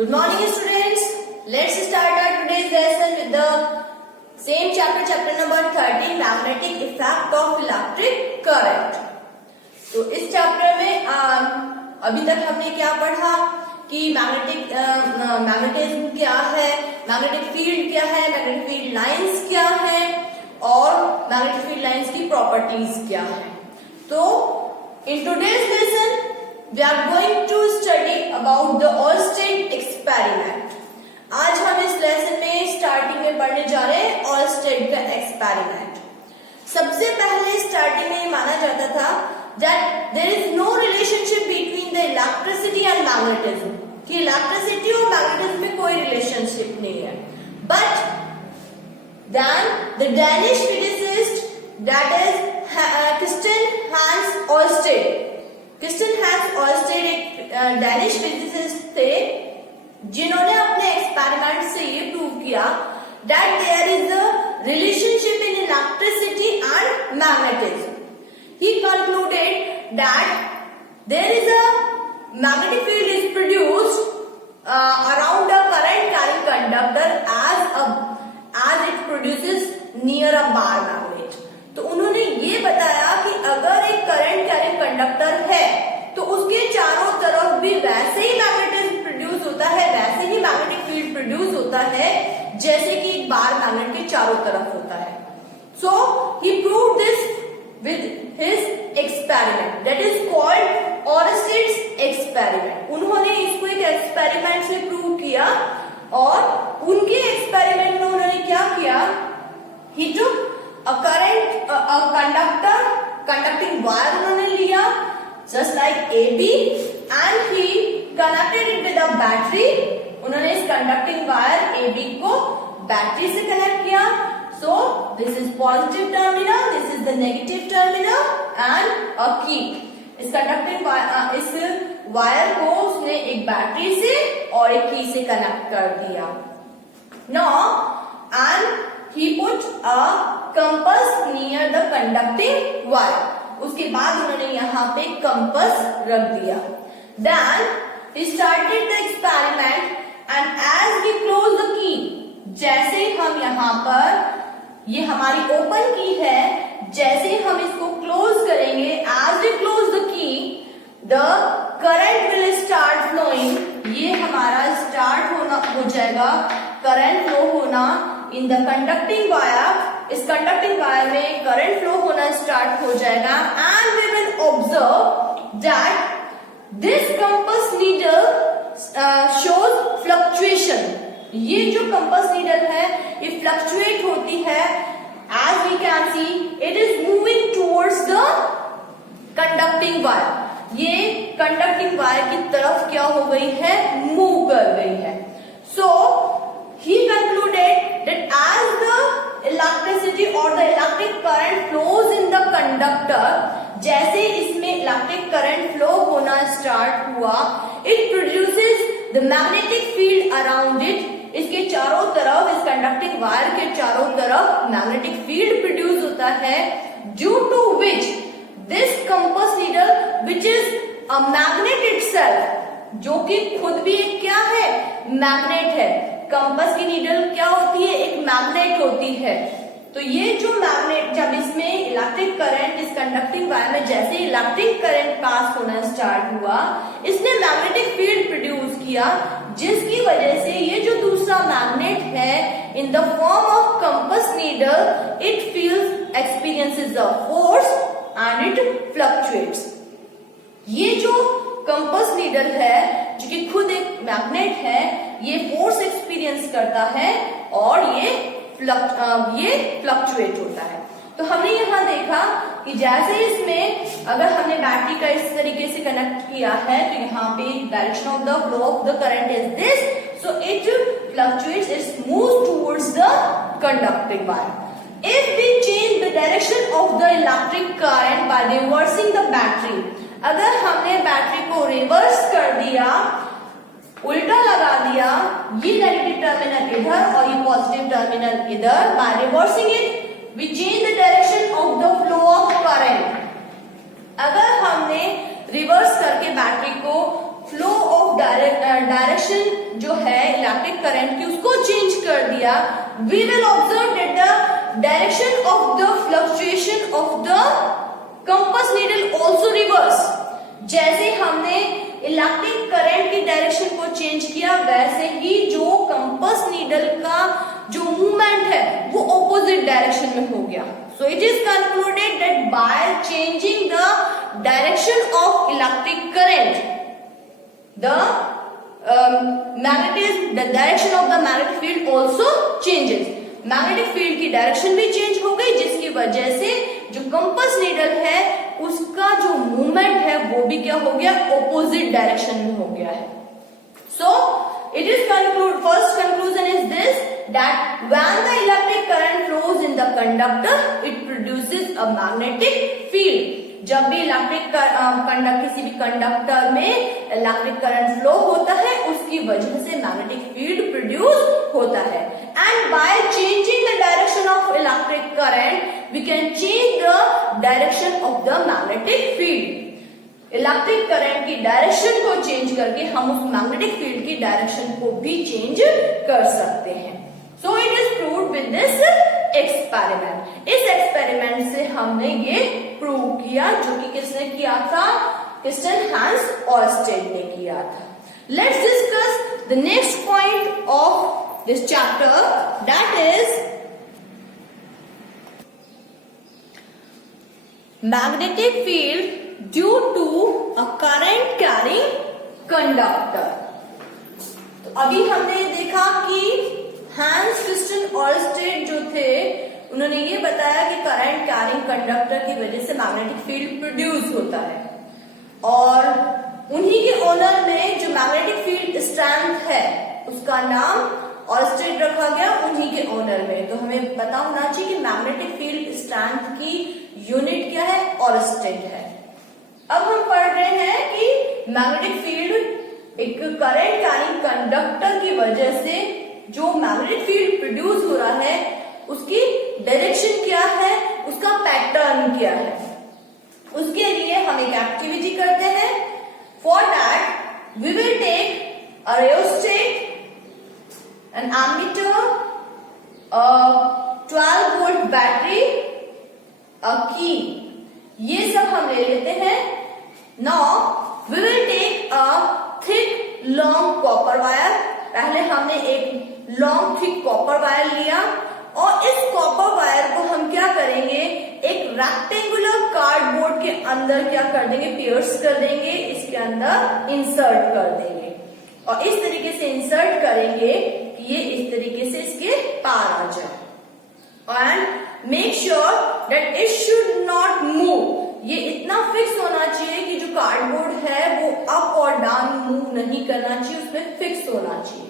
Good morning students. Let's start our today's lesson with the same chapter number 13, magnetic effect of electric current. तो इस chapter में अभी तक हमने क्या पढ़ा कि मैग्नेटिज्म क्या है, मैग्नेटिक फील्ड क्या है, मैग्नेटिक फील्ड लाइंस क्या है और मैग्नेटिक फील्ड लाइंस की प्रॉपर्टीज क्या है. तो in today's lesson we are going to study about the Oersted experiment. आज हम इस लेसन में स्टार्टिंग में पढ़ने जा रहे हैं Oersted का एक्सपेरिमेंट. सबसे पहले स्टार्टिंग में माना जाता था that there is no relationship between the electricity and magnetism, कि इलेक्ट्रिसिटी और मैग्नेटिज्म में कोई रिलेशनशिप नहीं है. But then the Danish physicist that is Christian Hans Oersted. Christian Hans Oersted एक डैनिश फिजिसिस्ट थे जिन्होंने अपने एक्सपेरिमेंट से ये प्रूव किया that there is a relationship in electricity and magnetism. He concluded that there is a magnetic field is produced around a current carrying conductor as it produces near a bar magnet. तो उन्होंने ये बताया कि अगर एक current carrying conductor है तो उसके चारों तरफ भी वैसे ही मैग्नेटिज्म प्रोड्यूस होता है, वैसे ही मैग्नेटिक फील्ड प्रोड्यूस होता है जैसे कि एक बार मैग्नेट के चारों तरफ होता है. So he proved this with his experiment that is called Oersted's experiment. उन्होंने इसको एक एक्सपेरिमेंट से प्रूव किया और उनके एक्सपेरिमेंट में उन्होंने क्या किया, ही टुक a conductor conducting wire उन्होंने लिया just like AB and he connected it with a battery. उन्होंने इस conducting wire AB को बैटरी से कनेक्ट किया. So this is positive terminal, this is the negative terminal and a key. इस conducting इस wire को उसने एक बैटरी से और एक की से कनेक्ट कर दिया. Now and he put a compass near the conducting wire. उसके बाद उन्होंने यहाँ पे कंपस रख दिया. Then he started the experiment and as we close the key, जैसे हम यहाँ पर ये हमारी ओपन की है, जैसे हम इसको क्लोज करेंगे, as we close the key, the current will start flowing. ये हमारा स्टार्ट हो जाएगा करंट फ्लो होना इन द कंडक्टिंग वायर. इस कंडक्टिंग वायर में करंट फ्लो होना स्टार्ट हो जाएगा and we will observe that this compass needle shows fluctuation. ये जो कंपास नीडल है ये फ्लक्चुएट होती है. As we can see it is moving towards the conducting wire. ये कंडक्टिंग वायर की तरफ क्या हो गई है, मूव कर गई है. सो he concluded that as the electricity or the electric current flows in the conductor, जैसे इसमें electric current flow होना स्टार्ट हुआ, it produces the magnetic field around it. इसके चारों तरफ, इस conducting wire के चारों तरफ magnetic field produce होता है, due to which this compass needle, which is a magnet itself, जो कि खुद भी एक क्या है, मैग्नेट है. कंपास की नीडल क्या होती है, एक मैग्नेट होती है. तो ये जो मैग्नेट, जब इसमें इलेक्ट्रिक करंट इस कंडक्टिंग वायर में जैसे इलेक्ट्रिक करंट पास होना स्टार्ट हुआ, इसने मैग्नेटिक फील्ड प्रोड्यूस किया जिसकी वजह से ये जो दूसरा मैग्नेट है in the form of compass needle, it feels experiences the force and it fluctuates. ये जो कंपास नीडल है जो कि खुद एक मैग्नेट है, ये फोर्स एक्सपीरियंस करता है और ये फ्लक्चुएट होता है. तो हमने यहाँ देखा कि जैसे इसमें अगर हमने बैटरी का इस तरीके से कनेक्ट किया है तो यहाँ पे direction of the flow of the current is this, so it fluctuates, it moves towards the conducting wire. If we change the direction of the electric current by reversing the battery, अगर हमने battery को reverse कर दिया, उल्टा लगा दिया, ये negative terminal इधर और ये पॉजिटिव टर्मिनल इधर, by reversing it we change the direction of the flow of current. अगर हमने रिवर्स करके बैटरी को फ्लो ऑफ डायरेक्शन जो है इलेक्ट्रिक करंट की उसको चेंज कर दिया, we will observe that the direction of the fluctuation of the compass needle also reverse. जैसे हमने इलेक्ट्रिक करंट की डायरेक्शन को चेंज किया, वैसे ही जो कंपास नीडल का जो मूवमेंट है वो ऑपोजिट डायरेक्शन में हो गया। So it is concluded that bye changing the direction of electric current the the direction of the magnetic field also changes। Magnetic field की डायरेक्शन भी चेंज हो गई, जिसकी वजह से जो कंपास नीडल है उसका जो मूवमेंट है वो भी क्या हो गया, ऑपोजिट डायरेक्शन में हो गया है। So it is first conclusion is this that when the electric current flows in the conductor it produces a magnetic field। जब भी इलेक्ट्रिक किसी भी कंडक्टर में इलेक्ट्रिक करंट फ्लो होता है उसकी वजह से मैग्नेटिक फील्ड प्रोड्यूस होता है। And by changing the direction of electric current we can change the direction of the magnetic field. Electric current की डायरेक्शन को चेंज करके हम उस मैग्नेटिक फील्ड की डायरेक्शन को भी चेंज कर सकते हैं। So it is proved with this experiment. इस एक्सपेरिमेंट से हमने ये प्रूव किया, जो कि किसने किया था, क्रिस्टियन हांस ऑरस्टेड ने किया था। Let's discuss the next point of this chapter, that is magnetic field due to a current carrying conductor. तो अभी हमने देखा कि हांस क्रिस्टियन ऑरस्टेड जो थे उन्होंने ये बताया कि करंट कैरिंग कंडक्टर की वजह से मैग्नेटिक फील्ड प्रोड्यूस होता है, और उन्हीं के ऑनर में जो मैग्नेटिक फील्ड स्ट्रेंथ है उसका नाम ऑरस्टेड रखा गया, उन्हीं के ऑनर में। तो हमें पता होना चाहिए कि मैग्नेटिक फील्ड स्ट्रेंथ की यूनिट क्या है, ऑरस्टेड है। अब हम पढ़ रहे हैं कि मैग्नेटिक फील्ड एक करंट कैरिंग कंडक्टर की वजह से जो मैग्नेटिक फील्ड प्रोड्यूस हो रहा है उसकी डायरेक्शन क्या है, उसका पैटर्न क्या है। उसके लिए हम एक एक्टिविटी करते हैं। For that we will take a rheostat, an ammeter, a 12 volt battery, a key, ये सब हम ले लेते हैं। Now we will take a thick long copper wire. पहले हमने एक लॉन्ग थिक कॉपर वायर लिया, और इस कॉपर वायर को हम क्या करेंगे, एक रेक्टेंगुलर कार्डबोर्ड के अंदर क्या कर देंगे, पियर्स कर देंगे, इसके अंदर इंसर्ट कर देंगे, और इस तरीके से इंसर्ट करेंगे कि ये इस तरीके से इसके पार आ जाए। And make sure that it should not move. ये इतना फिक्स होना चाहिए कि जो कार्डबोर्ड है वो अप और डाउन मूव नहीं करना चाहिए, उसमें फिक्स होना चाहिए।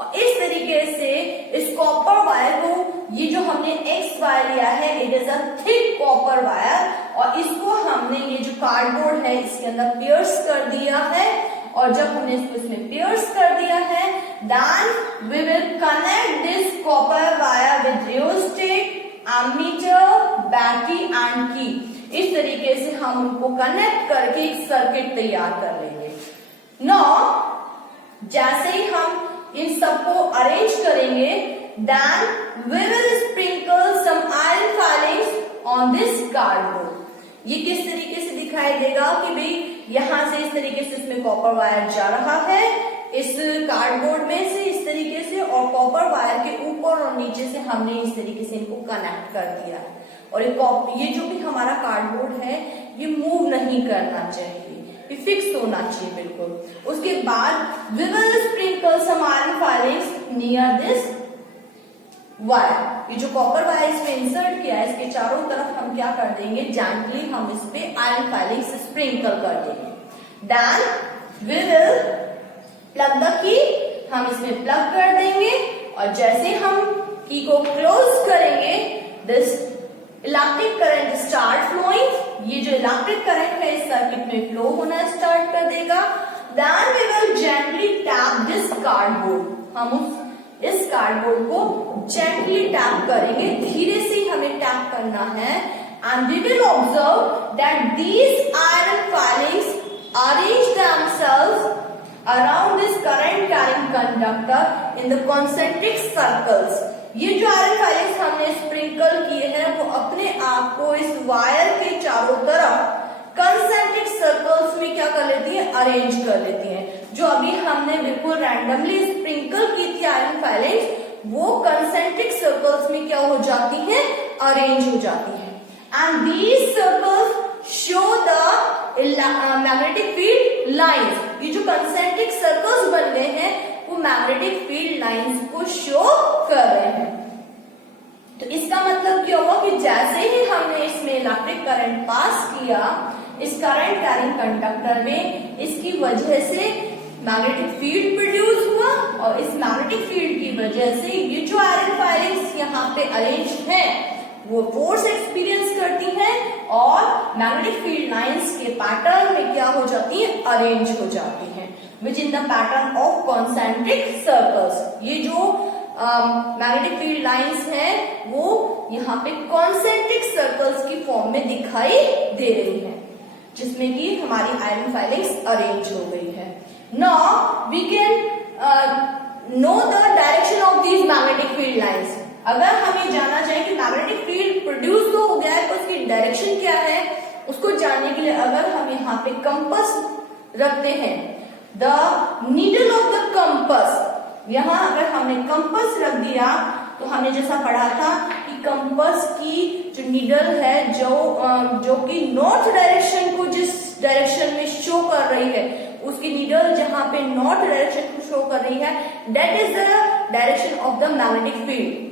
और इस तरीके से इस कॉपर वायर को, ये जो हमने एक्स वायर लिया है, it is a thick copper wire, और इसको हमने ये जो कार्डबोर्ड है इसके अंदर पियर्स कर दिया है। और जब हमने इसको इसमें पियर्स कर दिया है, then we will connect this copper wire with rheostat, ammeter, battery and key. इस तरीके से हम उनको कनेक्ट करके एक सर्किट तैयार कर लेंगे। नाउ जैसे ही हम इन सबको अरेंज करेंगे, then we will sprinkle some iron filings on this cardboard. ये किस तरीके से दिखाई देगा कि भाई यहां से इस तरीके से इसमें कॉपर वायर जा रहा है इस कार्डबोर्ड में से इस तरीके से, और कॉपर वायर के ऊपर और नीचे से हमने इस तरीके से इनको कनेक्ट कर दिया। और ये जो भी हमारा कार्डबोर्ड है ये मूव नहीं करना चाहिए, ये फिक्स होना चाहिए बिल्कुल। उसके बाद we will sprinkle some iron filings near this wire. ये जो कॉपर वायर इसमें इंसर्ट किया है इसके चारों तरफ हम क्या कर देंगे, जेंटली हम इस पे आयरन फाइलिंग्स स्प्रिंकल कर देंगे। Then we will plug the key, हम इसमें प्लग कर देंगे, और जैसे हम की को क्लोज करेंगे, this electric current start flowing. ये जो इलेक्ट्रिक करंट है इस सर्किट में फ्लो होना स्टार्ट कर देगा। Then we will gently tap this cardboard. हम इस कार्डबोर्ड को जेंटली टैप करेंगे, धीरे से हमें टैप करना है। And we will observe that these iron filings arrange themselves around this current carrying conductor in the concentric circles. ये जो आयरन फाइलिंग्स हमने स्प्रिंकल किए हैं वो अपने आप को इस वायर के चारों तरफ कंसेंट्रिक सर्कल्स में क्या कर लेती है, अरेंज कर लेती हैं। जो अभी हमने बिल्कुल रैंडमली स्प्रिंकल की थी आयरन फाइलिंग्स, वो कंसेंट्रिक सर्कल्स में क्या हो जाती हैं, अरेंज हो जाती हैं। And these circles show the magnetic field lines. ये जो कंसेंट्रिक सर्कल्स बन गए हैं वो मैग्नेटिक फील्ड लाइंस को शो कर रहे हैं। तो इसका मतलब क्या हुआ कि जैसे ही हमने इसमें इलेक्ट्रिक करंट पास किया इस करंट कैरिंग कंडक्टर में, इसकी वजह से मैग्नेटिक फील्ड प्रोड्यूस हुआ और इस मैग्नेटिक फील्ड की वजह से ये जो आयरन फाइलिंग्स यहाँ पे अरेंज हैं वो फोर्स एक्सपीरियंस करती हैं और मैग्नेटिक फील्ड लाइंस के पैटर्न में क्या हो जाती है, अरेंज हो जाती हैं, which in the pattern of concentric circles. ये जो मैग्नेटिक फील्ड लाइंस हैं वो यहाँ पे कॉन्सेंट्रिक सर्कल्स की फॉर्म में दिखाई दे रही हैं, जिसमें कि हमारी आयरन फाइलिंग्स अरेंज हो गई है। Now we can know the direction of these magnetic field lines. अगर हमें जानना चाहिए कि मैग्नेटिक फील्ड प्रोड्यूस तो हो गया है तो उसकी डायरेक्शन क्या है, उसको जानने के लिए अगर हम यहाँ पे कंपास रखते हैं, the needle of the compass, यहाँ अगर हमने कंपास रख दिया तो हमने जैसा पढ़ा था कि कंपास की जो नीडल है जो कि नॉर्थ डायरेक्शन को जिस डायरेक्शन में शो कर रही है, उसकी नीडल जहां पे नॉर्थ डायरेक्शन को शो कर रही है, that is the direction of the magnetic field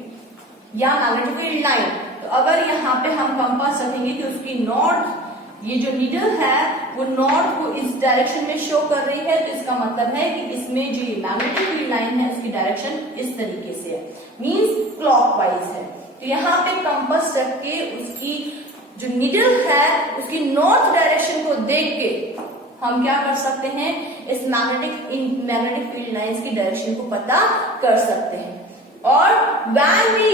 या मैग्नेटिक फील्ड लाइन। तो अगर यहाँ पे हम कंपास रखेंगे कि उसकी नॉर्थ, ये जो नीडल है वो नॉर्थ को इस डायरेक्शन में शो कर रही है, तो इसका मतलब है कि इसमें जो मैग्नेटिक फील्ड लाइन है उसकी डायरेक्शन इस तरीके से है, मींस क्लॉकवाइज है। तो यहाँ पे कंपास रख के उसकी जो नीडल है उसकी नॉर्थ डायरेक्शन को देख के हम क्या कर सकते हैं, इस मैग्नेटिक फील्ड लाइंस की डायरेक्शन को पता कर सकते हैं। और when we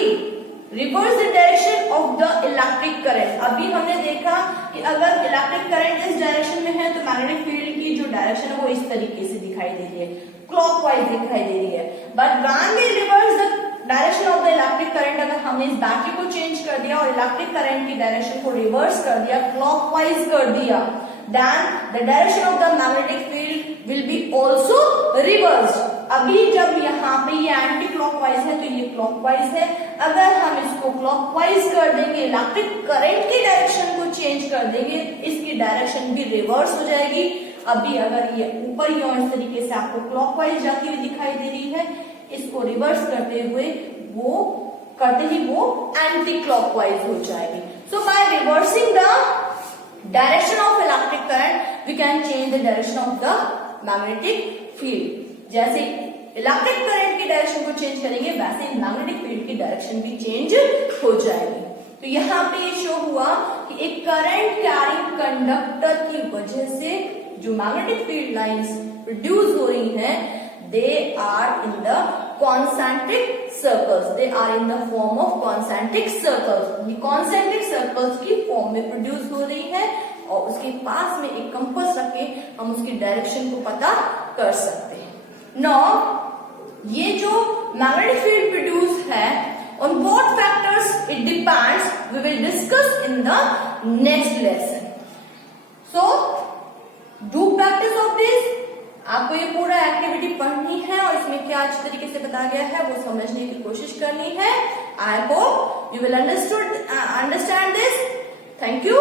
reverse the direction of the electric current, अभी हमने देखा कि अगर इलेक्ट्रिक करंट इस डायरेक्शन में है तो मैग्नेटिक फील्ड की जो डायरेक्शन है वो इस तरीके से दिखाई दे रही है, क्लॉकवाइज दिखाई दे रही है। But when we reverse the direction of the electric current, अगर हमने इस बैटरी को चेंज कर दिया और इलेक्ट्रिक करंट की डायरेक्शन को रिवर्स कर दिया, क्लॉकवाइज कर दिया, then the direction of the magnetic field will be also reversed। अभी जब यहाँ पे ये एंटी क्लॉकवाइज है तो ये क्लॉकवाइज है, अगर हम इसको क्लॉकवाइज कर देंगे, इलेक्ट्रिक करंट की डायरेक्शन को चेंज कर देंगे, इसकी डायरेक्शन भी रिवर्स हो जाएगी। अभी अगर ये ऊपर ही और इस तरीके से आपको क्लॉकवाइज जाती हुई दिखाई दे रही है, इसको रिवर्स करते हुए वो एंटी क्लॉकवाइज हो जाएगी। So by reversing the direction of electric current we can change the direction of the magnetic field. जैसे इलेक्ट्रिक करंट की डायरेक्शन को चेंज करेंगे वैसे मैग्नेटिक फील्ड की डायरेक्शन भी चेंज हो जाएगी। तो यहाँ पे ये शो हुआ कि एक करंट कैरिंग कंडक्टर की वजह से जो मैग्नेटिक फील्ड लाइंस प्रोड्यूस हो रही हैं, they are in the concentric circles, they are in the form of concentric circles, concentric circles की फॉर्म में प्रोड्यूस हो रही है और उसके पास में एक कंपास रख के हम उसकी डायरेक्शन को पता कर सकते हैं। नाउ ये जो मैग्नेटिक फील्ड प्रोड्यूस है, on what factors it depends, we will discuss in the next lesson. So do practice of this। आपको ये पूरा एक्टिविटी पढ़नी है और इसमें क्या अच्छी तरीके से बताया गया है वो समझने की कोशिश करनी है। I hope you will understand this. Thank you.